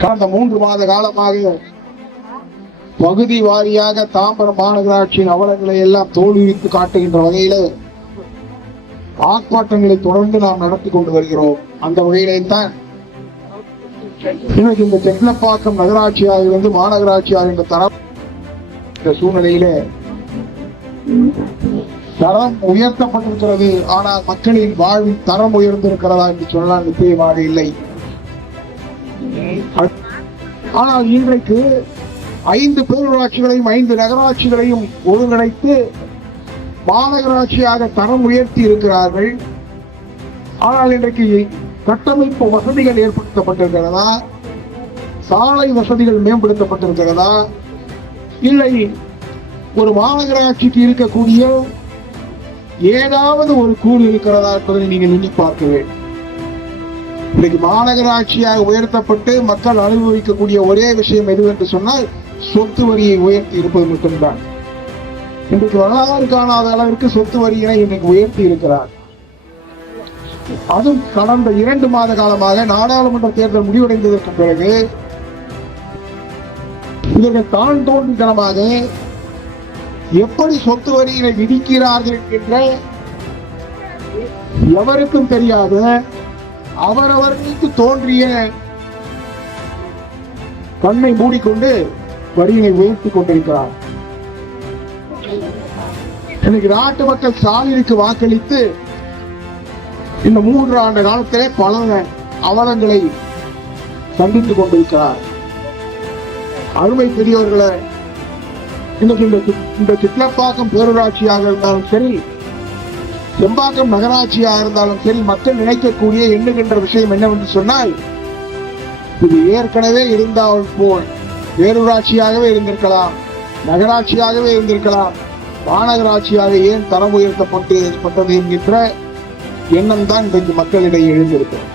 கடந்த 3 மாத காலமாக பகுதி வாரியாக தாம்பரம் மாநகராட்சியின் அவலங்களை எல்லாம் தோல்வித்து காட்டுகின்ற வகையில ஆர்ப்பாட்டங்களை தொடர்ந்து நாம் நடத்தி கொண்டு வருகிறோம். அந்த வகையிலே தான் இன்னைக்கு இந்த செட்லப்பாக்கம் நகராட்சியாக இருந்து மாநகராட்சியாக என்ற தரம் சூழ்நிலையில தரம் உயர்த்தப்பட்டிருக்கிறது. ஆனால் மக்களின் வாழ்வின் தரம் உயர்ந்திருக்கிறதா என்று சொன்னால் நிச்சயமாக இல்லை. ஆனால் இன்றைக்கு 5 பேரூராட்சிகளையும் 5 நகராட்சிகளையும் ஒருங்கிணைத்து மாநகராட்சியாக தரம் உயர்த்தி இருக்கிறார்கள். ஆனால் இன்றைக்கு கட்டமைப்பு வசதிகள் ஏற்படுத்தப்பட்டிருக்கிறதா, சாலை வசதிகள் மேம்படுத்தப்பட்டிருக்கிறதா, இல்லை ஒரு மாநகராட்சிக்கு இருக்கக்கூடிய ஏதாவது ஒரு கூறு இருக்கிறதா என்பதை நீங்கள் எண்ணி பார்க்க வேண்டும். இன்னைக்கு மாநகராட்சியாக உயர்த்தப்பட்டு மக்கள் அனுபவிக்கக்கூடிய ஒரே விஷயம் எது என்று சொன்னால் சொத்து வரியை உயர்த்தி இருப்பது மட்டும்தான். இன்றைக்கு வரலாறு காணாத அளவிற்கு சொத்து வரியினை இன்றைக்கு உயர்த்தி இருக்கிறார். அதுவும் கடந்த 2 மாத காலமாக நாடாளுமன்ற தேர்தல் முடிவடைந்ததற்கு பிறகு இவர்கள் தான் தோன்றித்தனமாக எப்படி சொத்து வரியினை விதிக்கிறார்கள் என்ற எவருக்கும் தெரியாத அவரவர்களுக்கு தோன்றிய கண்ணை மூடிக்கொண்டு வரியினை உயர்த்திக் கொண்டிருக்கிறார். இன்னைக்கு நாட்டு மக்கள் ஸ்டாலினுக்கு வாக்களித்து இந்த 3 ஆண்டு காலத்திலே பல அவலங்களை சந்தித்துக் கொண்டிருக்கிறார். அருமை பெரியவர்களை, இன்னைக்கு இந்த சிட்லப்பாக்கம் பேரூராட்சியாக இருந்தாலும் சரி, செம்பாக்கம் நகராட்சியாக இருந்தாலும் சரி, மக்கள் நினைக்கக்கூடிய எண்ணுகின்ற விஷயம் என்னவென்று சொன்னால், இது ஏற்கனவே இருந்தால் போல் பேரூராட்சியாகவே இருந்திருக்கலாம், நகராட்சியாகவே இருந்திருக்கலாம், மாநகராட்சியாக ஏன் தரம் உயர்த்தப்பட்டது என்கின்ற எண்ணம் தான் இன்றைக்கு மக்களிடையே எழுந்திருக்கிறது.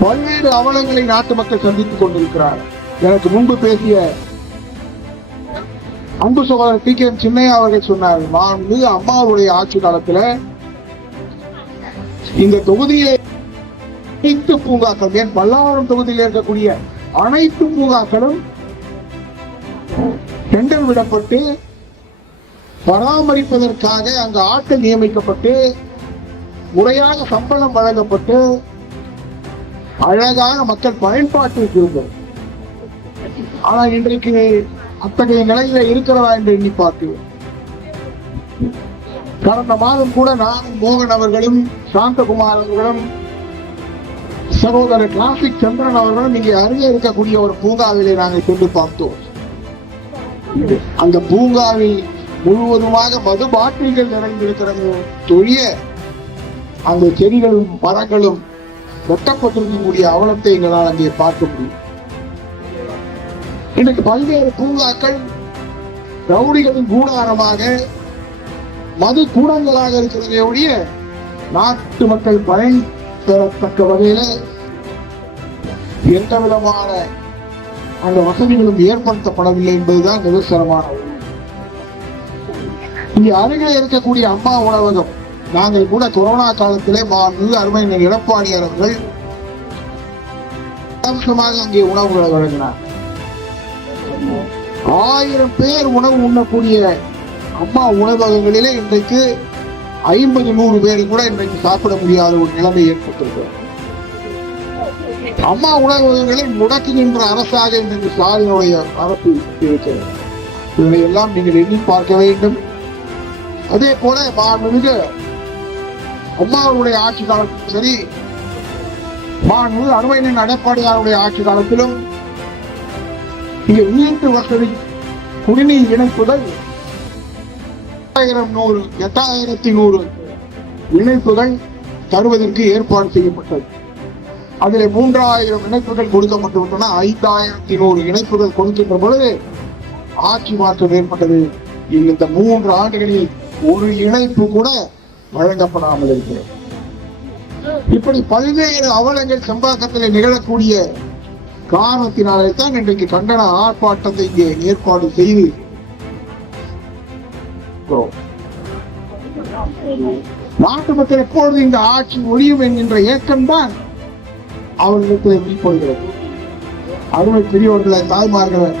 பல்வேறு அவலங்களை நாட்டு மக்கள் சந்தித்துக் கொண்டிருக்கிறார். எனக்கு முன்பு பேசிய அன்பு சகோதரர் டி.கே. சின்னையா அவர்கள் சொன்னார், அம்மாவுடைய ஆட்சி காலத்தில் இந்த தொகுதியிலே அனைத்து பூங்காக்கள், ஏன் பல்லாவரம் தொகுதியில் இருக்கக்கூடிய அனைத்து பூங்காக்களும் டெண்டர் விடப்பட்டு பராமரிப்பதற்காக அங்கு ஆட்கள் நியமிக்கப்பட்டு முறையாக சம்பளம் வழங்கப்பட்டு அழகாக மக்கள் பயன்பாட்டிற்கு இருந்தது. ஆனால் இன்றைக்கு அத்தகைய நிலையில இருக்கிறதா என்று எண்ணி பார்க்கிறேன். கடந்த மாதம் கூட நானும் மோகன் அவர்களும் சாந்தகுமார் அவர்களும் சகோதரர் கிளாசிக் சந்திரன் அவர்களும் இங்கே அருகே இருக்கக்கூடிய ஒரு பூங்காவிலே நாங்கள் சென்று பார்த்தோம். அந்த பூங்காவில் முழுவதுமாக மது பாட்டில்கள் நிறைந்திருக்கிறது தொழிய அந்த செடிகளும் மரங்களும் வெட்டப்பட்டிருக்கக்கூடிய அவலத்தை எங்களால் அங்கே பார்க்க முடியும். இன்றைக்கு பல்வேறு பூங்காக்கள் ரவுடிகளின் கூடாரமாக, மது கூடங்களாக இருக்கிறதே ஒழிய நாட்டு மக்கள் பயன் பெறத்தக்க வகையில எந்த விதமான அந்த வசதிகளும் ஏற்படுத்தப்படவில்லை என்பதுதான் நிதர்சனமான. இங்கே அருகே இருக்கக்கூடிய அம்மா உணவகம், நாங்கள் கூட கொரோனா காலத்திலே அருமையினர் எடப்பாடியார் அவர்கள் அங்கே உணவுகளை வழங்கினார். 1000 பேர் உணவு உண்ணக்கூடிய அம்மா உணவகங்களிலே இன்றைக்கு 50-100 பேர் கூட இன்றைக்கு சாப்பிட முடியாத ஒரு நிலைமை ஏற்பட்டிருக்கிறது. அம்மா உணவகங்களை முடக்குகின்ற அரசாக இன்றைக்கு ஸ்டாலினுடைய அரசு இருக்கிறது. இதனை எல்லாம் நீங்கள் எண்ணி பார்க்க வேண்டும். அதே போல மாண்புமிகு அம்மாவுடைய ஆட்சி காலத்திலும் சரி, மாண்புமிகு அருமையினர் எடப்பாடியாருடைய ஆட்சி காலத்திலும் இங்கே வீட்டு வசதி குடிநீர் இணைப்புகள் 8100 இணைப்புகள் தருவதற்கு ஏற்பாடு செய்யப்பட்டது. அதில் 3000 இணைப்புகள் கொடுக்கப்பட்டுவிட்டன. 5100 இணைப்புகள் கொடுக்கின்ற பொழுது ஆட்சி மாற்றம் ஏற்பட்டது. இந்த 3 ஆண்டுகளில் ஒரு இணைப்பு கூட வழங்கப்படாமல் இருக்கிறது. இப்படி பல்வேறு அவலங்கள் செம்பாக்கத்தில் நிகழக்கூடிய காரணத்தினாலே தான் இன்றைக்கு கண்டன ஆர்ப்பாட்டத்தை இங்கே ஏற்பாடு செய்து நாட்டு மக்கள் எப்பொழுது இந்த ஆட்சி ஒழியும் என்கின்ற ஏக்கம்தான் அவர்களுக்கு வெளிப்படுகிறது. அருமை பெரியவர்களை, தாய்மார்களை,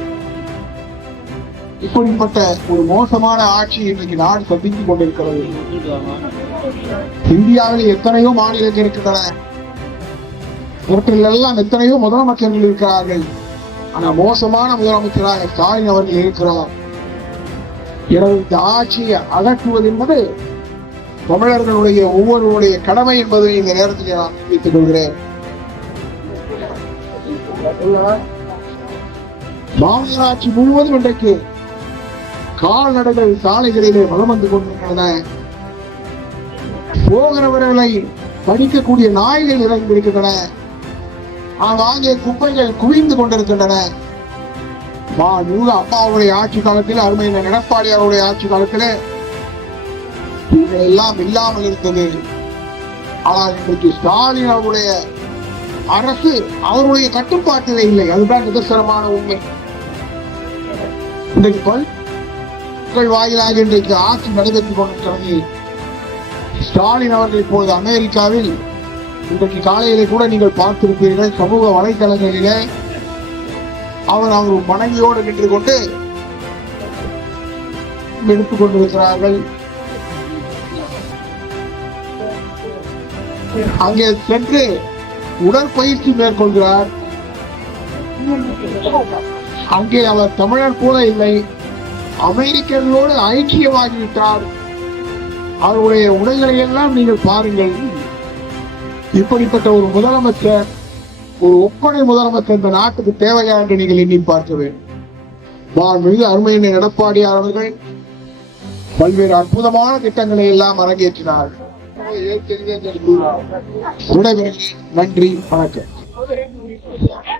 இப்படிப்பட்ட ஒரு மோசமான ஆட்சி இன்றைக்கு நாடு சந்தித்துக் கொண்டிருக்கிறது. இந்தியாவில் எத்தனையோ மாநிலங்கள் இருக்கின்றன, இவற்றில் எல்லாம் எத்தனையோ முதலமைச்சர்கள் இருக்கிறார்கள். ஆனா மோசமான முதலமைச்சராக ஸ்டாலின் அவர்கள் இருக்கிறார். எனவே இந்த ஆட்சியை அகற்றுவது என்பது தமிழர்களுடைய ஒவ்வொருவருடைய கடமை என்பதை இந்த நேரத்தில் நான் தெரிவித்துக் கொள்கிறேன். மாநகராட்சி முழுவதும் இன்றைக்கு கால்நடைகள் சாலைகளிலே வலம் வந்து கொண்டிருக்கின்றன. போகிறவர்களை படிக்கக்கூடிய நாய்கள் நிறைந்திருக்கின்றன. ஆங்காங்கே குப்பைகள் குவிந்து கொண்டிருக்கின்றன. அம்மாவுடைய ஆட்சி காலத்தில், அருமையான எடப்பாடி அவருடைய ஆட்சி காலத்தில் எல்லாம் இல்லாமல் இருந்தது. ஆனால் இன்றைக்கு ஸ்டாலின் அவருடைய அரசு அவருடைய கட்டுப்பாட்டிலே இல்லை. அதுதான் நிதர்சனமான உண்மை. இன்றைக்கு பல்கலைக்கழக வாயிலாக இன்றைக்கு ஆட்சி நடைபெற்றுக் கொண்டிருக்கிறது. ஸ்டாலின் அவர்கள் இப்பொழுது அமெரிக்காவில், இன்றைக்கு காலையிலே கூட நீங்கள் பார்த்திருப்பீர்கள், சமூக வலைதளங்களிலே அவர் மனைவியோடு நின்று கொண்டு எடுத்துக் கொண்டிருக்கிறார்கள். அங்கே சென்று உடற்பயிற்சி மேற்கொள்கிறார். அங்கே அவர் தமிழர் கூட இல்லை, அமெரிக்கர்களோடு ஐக்கியமாகிவிட்டார். அவருடைய உடைகளை எல்லாம் நீங்கள் பாருங்கள். இப்படிப்பட்ட ஒரு முதலமைச்சர், ஒரு ஒப்பனை முதலமைச்சர் இந்த நாட்டுக்கு தேவையா என்று நீங்கள் எண்ணி பார்க்க வேண்டும். மிக அருமையான எடப்பாடியார் அவர்கள் பல்வேறு அற்புதமான திட்டங்களை எல்லாம் அரங்கேற்றினார். நன்றி, வணக்கம்.